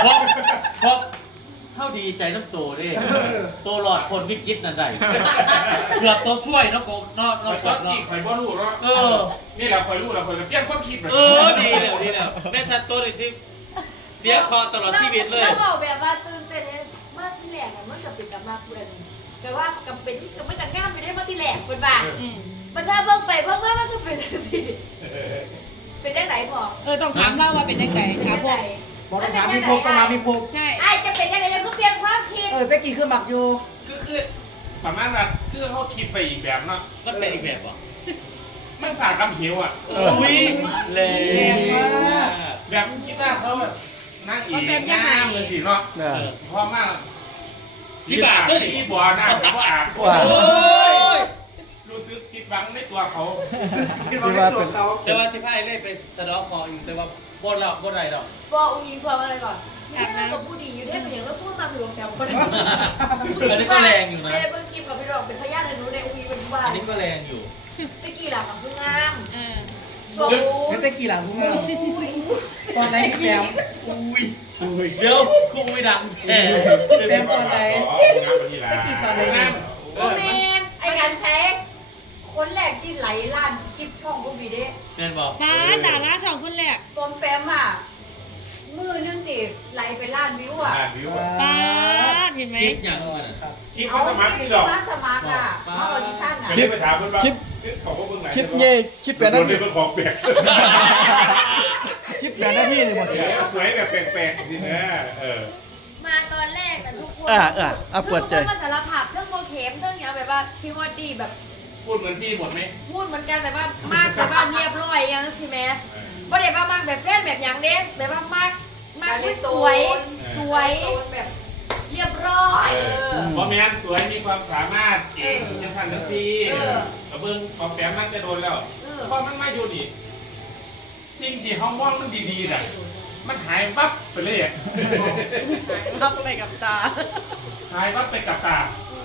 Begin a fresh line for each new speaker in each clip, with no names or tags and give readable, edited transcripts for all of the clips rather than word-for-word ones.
เพราะเท่าดีใจน้ำโตดิโตหลอดคนวิกฤตนั่นใดเกือบตัวช่วยเนาะโกเนาะ
ข่อยก็จีข่อยบ่รู้เนาะนี่เราข่อยรู้เราข่อยก็เปลี่ยนความคิดแบบ
ดีแล้วแม่ชัดโตเลยที่เสียคอตลอดชีวิตเลย
แล้วบอกแบบว่าตื่นเต้นมากที่แหลกมันกับติดกับมากเพื่อนแปลว่ากับเป็นกับมันกับง่ามไปได้มาที่แหลกคนบ้ามันถ้าเบิ่งไปเบิ่งมามันก็เป็นสิเป็นได้ไหนพอ
ต้องถามเล่าว่าเป็นยังไงครับพวก
บอกถามพี่พกต้องมาพี่พก
ใช่
ไอ้จะเป็นยังไงยังเปลี่ยนความคิด
ตะกี้คือหมักอยู่
คือประมาณว่าคือเขาคิดไปอีกแบบเนาะ
มันเป็นอีกแบบเหรอ
มันฝากคำเหวอ่ะ
วิ่งเลย
แบบคิดว่าเขานั่งอีกงามเลยสิเนาะเพราะว่า
พี่บาทก็ดิ
พี่บัวหน้าเพราะอาบรู้สึกคิดบังในตัวเขา
คิดว่าในตัวเขา
แต่ว่าสิพายได้ไปสะดอกคออยู่แต่ว่าบ่นไรดอก
บอกอุ้งยิงทัวร์อะไรก่อนนี่กับผู้ดีอยู่ได้เป็นอย่างแล้วพูดมาอยู่แถวคนนี้
อันนี้ก็แรงอยู่นะ
ไม่ได้เพิ่งคลิปกับพี่รองเป็นพยานเลยรู้ในอุ้งยิงเป็นว่า
อันนี้ก็แรงอยู่
ตะกี้หลังกับพึ่งงาม
ตะกี้หลังพึ่งงามตอนไหนพี่แปม
เดี๋ยวกูอุ้ยดัง
แปมตอนไหนตะกี้ตอนไหนเนี่ย
โอเมนไอการใช้คนแรกที่ไหลล้านคลิปช่องพวกวีเด้
เงินบอก
ด่าล่าช่องคนแรก
ตอนแปมอ่ะมือนึงติไหลไปล้านวิวอ่ะ
เห็นไหม
คลิปอย่างนั้น
คลิปมาสมัครนี่หรอ
สมัครอ่ะมาออดิชั่นอ่ะ
คลิปไปถามเพื่อนว่าของพวกมึงไหน
คลิปเย่คลิปแปลหน้าที่
เป็นของแปลก
คลิปแปลหน้าที่เลยหมด
สวยแบบแปลกๆสินะ
มาตอนแรกแต่ทุกคน
เปิดใจ
มาสารภาพเรื่องโมเข็มเรื่องอย่างแบบว่าพี่วอดดีแบบ
พูดเหมือนพี่หมดไหม
พูดเหมือนกันแบบว่ามากแบบว่าเรียบร้อยยังสิแม่บ่ได้ว่ามากแบบแฟนแบบอย่างเด้แบบว่ามากสวยแบบเรียบร้อย
พอแมนสวยมีความสามารถเก่งยังทันทั้งซีกระเบื้องของแปมมันจะโดนแล้วเพราะมันไม่อยู่นี่สิ่งที่เขามองมันดีๆน่ะมันหายวับไปเลยอ่ะ
วับไปกับตา
หายวับไปกับตา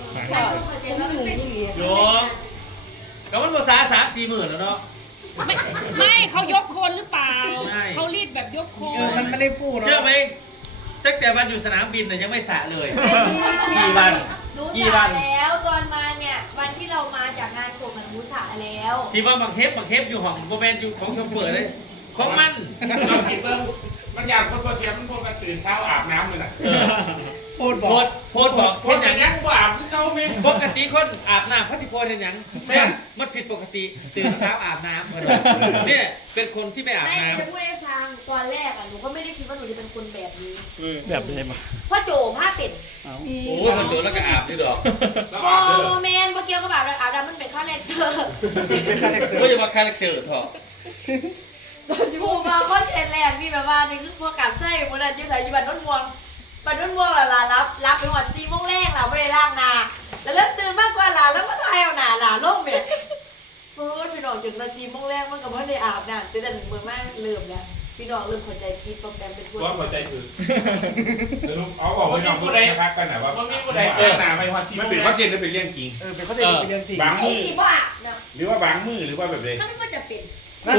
โยกก็มันภาษา3-4 หมื่นแล้วเนาะ
ไม่เขายกคนหรือเปล่าเขารีดแบบยกคน
มันไม่ได้ฟู่เนาะ
เชื่อไหมตั้งแต่วันอยู่สนามบินเนี่ยยังไม่สระเลยกี่วัน
แล้วตอนมาเนี่ยวันที่เรามาจากงานโคมันรู้สระแล้ว
ที่ว่าบางเทปอยู่ของโบแมนอยู่ของชมเปิดเลยของมัน
เราคิดว่ามันอยากคนเสียมันพวกกันตื่นเช้าอาบน้ำเลยนะ
โพดบอก
คนอย่างนี้กูอาบคือเขาไม่
ปกติคนอาบน้ำพัทธิพลเป็นอย่างมันผิดปกติตื่นเช้าอาบน้ำเนี่ยเป็นคนที่ไม่อาบน้ำ
จะพูดให้ฟังตอนแรกอ่ะหนูก็ไม่ได้คิดว่าหนูจะเป็นคนแบบนี้
แบบไหนมา
พ่อโจผ้าเป็ด
โอ้พ่อโจแล้วก็อาบนี่ดอก
โมเมนต์เมื่อกี้ก็แบบอาบน้ำมันเป็นคาแรคเตอร์
ไม่ใช่ว่าคาแรคเตอร์เถอะ
ผูมาคอนเทนต์แรกนี่แบบว่านี่คือพวกการใช้โมนันยืดสายยืบันนุ่นวงบันนุ่นวงล่ะรับไปหมด4 โมงแรกล่ะไม่ได้ล่างนาแล้วเริ่มตื่นมากกว่าล่ะแล้วก็ทายเอาหนาล่ะล่มเนี่ยพี่น้องจนมา4 โมงแรกมันก็ไม่ได้อาบน้ำแต่เมื่อมากเริ่มแล้วพี่น้องเริ่มเข้าใจคิดโปรแกรมเป็น
ว่าเข้าใจคือเอาบอกว่าน้องผู้ใดพักกันไหนว่ามันมีผู้ใดแต่งหนาไปหัดซีมันเป็นข้อเท็จหรือเป็นเรื่องจริง
เป็นข้อเท็จเป็นเรื่องจริง
บางมือหรือว่าบางมือหรือว่าแบบไหน
ก็ไม่ว่าจะเป็น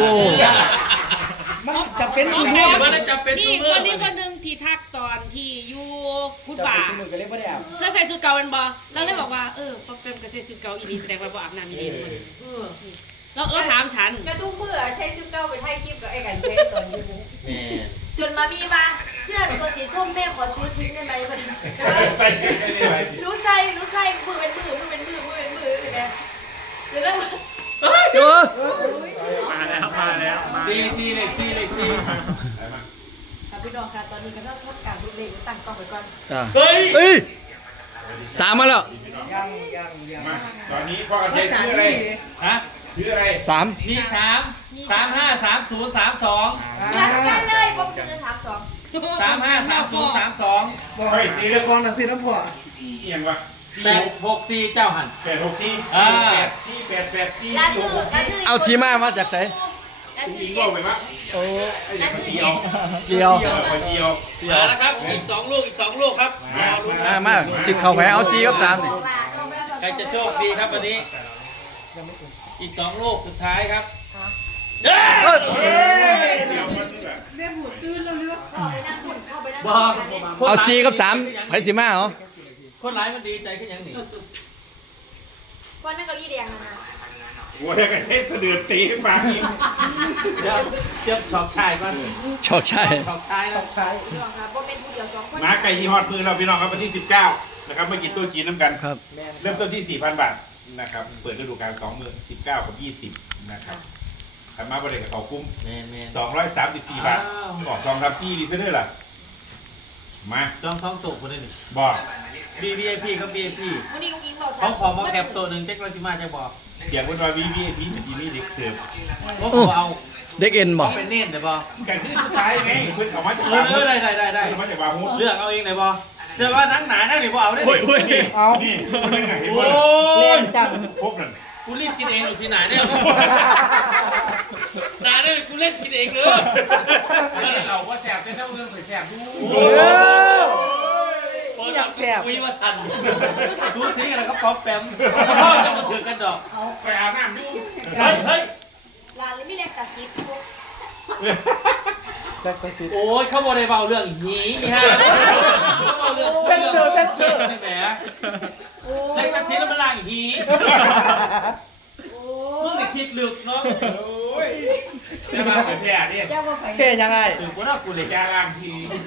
มันจะเป็นซูเมอร์
มันจะเป็นซูเมอร์
นี่คนนึงที่ทักตอนที่อยู่กุดบ่า
จะ
ใส่ชุดเก่าเป็นบ่แล้วเลยบอกว่าโปรแกรมกับใส่ชุดเก่าอีนี่แสดงว่าบ่อาบน้ำอีนี่มันแล้วถามฉัน
กระตุ้งเมื่อใช้ชุดเก่าไปถ่ายคลิปกับไอ้ไก่เชฟตอนยูทูบจนมามีมาเสื้อตัวสีส้มแม่ขอซื้อทิ้งได้ไหมพอดีรู้ใส่มือเป็นมือใช่ไหมเดี๋ยว
มาแล้ว
ซีเล็ก
พี่น้องค่ะตอนนี้ก็ต้องทดการดูเลขตั้งกล้องไปก่อน
เฮ้ย
3มาแล้ว
ยังตอนนี้พ่อเช็คชื่ออะไร
ฮะ
ชื่ออะไร
3
มี3 35 30 32
จัดกันเลยผมจะ
35 30 32
เฮ้ยสีกระฟองน่ะสีน้ำผัว
เอียงวะ
864เจ้าหัน
864เอาทีมาจากไหน
ทีโง่ไปมั้ย
โอ้
เกี่ยว
นะครับอีก2 ลูกครับ
มาจิกเข้าไปเอา4กับ3นี่
ใครจะโชคดีครับวันนี้อีก2 ลูกสุดท้ายครับ
แม่หมูตื่นแล้วเลือกเข้าไปนั่ง
บอก
เอา4กับ3ไผสิมาเหรอ
คนร้ายมันดีใจขึ้นยังหนิ
วันนั้นเก้าอี้แดงนะ
โว้ยกันเทศเสดือดตีขึ้นมาอีก
เดี๋ยวเจ็บช็อกชายก่อน
ชอกใช่
ช็อกชาย
ต
นะ
กใช้
พี่น้องครับว่าเป็นผู้เดียว2 คน
มาไก่ยี่ฮอดมือเราพี่น้องครับวันที่ 19นะครับมากินตัวจีนน้ำกัน
ครับ
แม่น
เริ่มต้นที่ 4,000 บาทนะครับเปิดฤดูกาล2 มื้อ19 กับ 20นะครับถัดมาประเด็นกับเขาคุ้ม
แม่แม่
234 บาทบอก234ดีซะด้วยล่ะมา
จองซองตุกคนนี้
บอก
VIP กับ VIP
วันนี้อุ้งอิงบอก
เขาขอมาแคปตัวหนึ่งเจ๊กเราจิมาจะบอก
เสียงบนวาวีวีพีมันดีนี่เด็กเสิร์ฟ
ว่าผมเอา
เด็กเอ็นบ่
เป็นเน่นเดี๋ยวบอก
กันที่ซ้ายไงเพิ่งเอามาจาก
ได้
เอามาจากบาร์ฮูด
เลือกเอาเองไหนบอกแต่ว่านั่งหนานั่งหรือบ่เอาได้ดิ
เอา
นี่คนนึงเห็น
โอ้
ว่า
เล่
ย
นจัง
พบนั่น
กูรีบกินเองอยู่ที่ไหนเนี่ยหนาเนี่ยกูเล่นกินเองเลย
เราก็แสบเป็นเจ้าเรื่องแสบดู
โอ้ย
อยากแสบ
คุยมาสั่นดูสีกันแล้วก็ป๊อปแปมพ่อจะมาถือกันดอก
ไปอาบน้ำดู
เฮ้ย
ลานเลยไม่เรียกตัดซิป
จักกระสิบ
โอ้ยเขาบอกได้เบาเรื่องหีฮะเส้นเชอร์นี่แหมเล่นกันทีแล้วมันล่างหี
โอ้
มึงนี่คิดลึกเนาะ
โอ้ยจะมาแสบเนี่ย
เจ้าว่าไป
เพ่ยังไง
ถึงกูน่ากูเลย
ยาลามที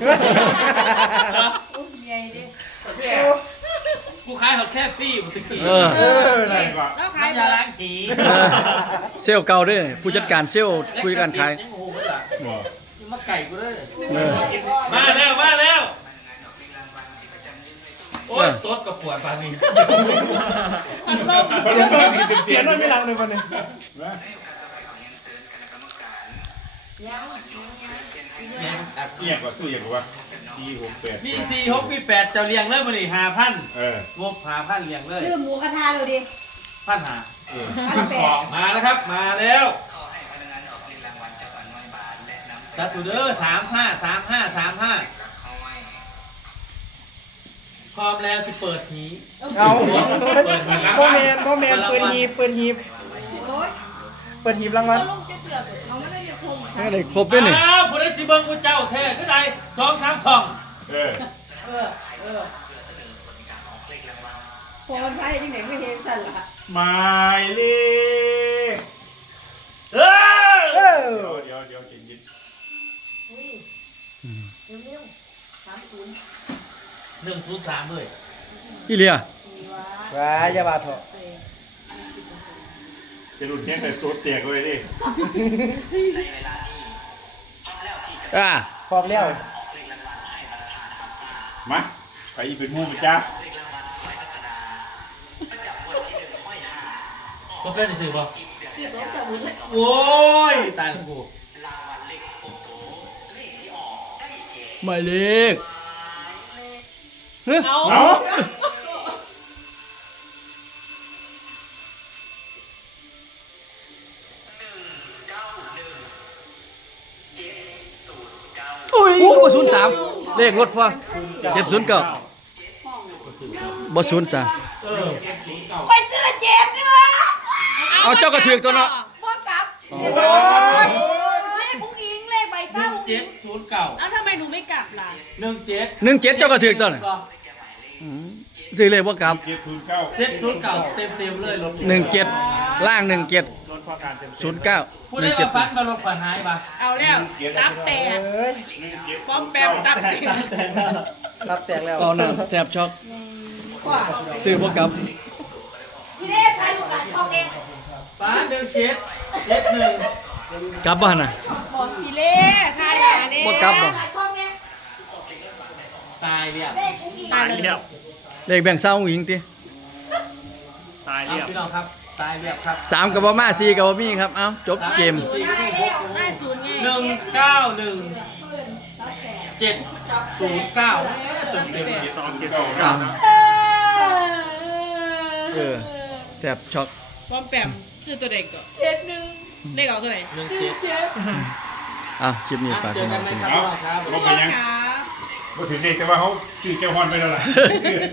อุ้มใหญ่ดิ
แสบ
กูขายเขาแค่ฟรีกูตะกี้
เออ
นั่นก็
แล้วขาย
น้ำยาล้างหี
เซลล์เก่าเด้อผู้จัดการเซลล์คุยกันขาย
ยังโอ้โหไม่หลับยังมาไก่กูด้วย
เออ
มาแล้วโอ้ยสดกับปวดปานนี้
เสียงน้อยไม่ดังเลยวันนี้
เอียงกว่าสู้อย่างว่า4 6 8
มี4 6มี8เจ้าเลี้ยงเลยมันนี่5,000
เออง
บ5,000เลี้ยงเลย
ชื่อหมูกระทะเลยดิ
พันหา
1,800
มาแล้วครับมาแล้วจัดตูเดอร์35 พร้อมแล้วสิเปิดหี
เอาพ่อแมนเปิดหีบเปิดหีบ
โอ้ย
เปิดหีบรางวัล
เขาลงจะเสือกเขาไม่ได้จะคง
นี่เลยครบด้วยนี่
อ้าวผู้ใดสิเบิ่งกูเจ้าแท้ก็ได้232
เออ
พอมันไปยังไงไม่เห็นสั่นละ
หมายเลข
เออ
เออ
เดี๋ยวจริง
อุ้ยเร็วๆ30
103เลย
พี่เลีย
ว้ายอย่าบาดเถอะ
ๆจะหลุดแค่แต่ตัวเตียกเลยดิ
อ่า
พร้อมแล้ว
มาไปอีกเป็นหมู่จ้า
บ่เป็นสิบ่
คือรถจะมุดเลย
โอ้ยตายแล้วกู
หมายเลขเฮ้ย
เอา
เอา
อุ้ยบ่03เลขรถพ่อ709บ่03
เออ
ไปซื้อเจ็บเนื้อ
เอาเจ้ากระเทือกตัวเนาะ
พวกกับเลขกุ้งอิงเลขใบเศร้ากุ้งอิง
1709
เอาทำไมหนูไม่กลับล่ะ
17
17เจ้ากระเทือกตัวน่ะถือเลยบ่กลับ
709
เต็มเลยรถ
17ล่าง17 09
ผู้ใดว่าฟันมารถฝันหายป่ะ
เอาแล้วตับแตก
เอ้ย
ป้อมแปมตับแตก
รับแตกแล้ว
เปล่าน้ำแทบช็อก
กว่า
ซื้อบ่กลับ
พี่เลขใครลูกหลานชอบเอง
ป้า1771
กลับบ้านน่ะ
บอก
พี่เล่ทายหาเล่
บ่กลับบ่
ใครชอบเนี่ย
ตายเรียบ
เลขกุ้งอิง
ตายเลย
เลขแบ่งเศร้าหญิงติ
พี่น้องครับตายเรียบครับ
3ก็บ่มา4ก็บ่มีครับ เอ้าจบเกม
ได้ศูนย์ไง
191 709เต็ม
อ้าวเออแทบช็อก
ป้อมแปมชื่อตัวเด็กก่อน
เจ็ดหนึ่ง
เลขเอาตัวไหน
17
อ้าวคลิปนี้ฝาก
เจ
พี่
อ
น้
กั
อน ง
ไหม
กัน
ครับพี่น้องครับ
ลงไปยัง
ค่ะ
มาถึงเด็กแต่ว่าเขาซื้อแก้วฮอนไปแล้วล่ะ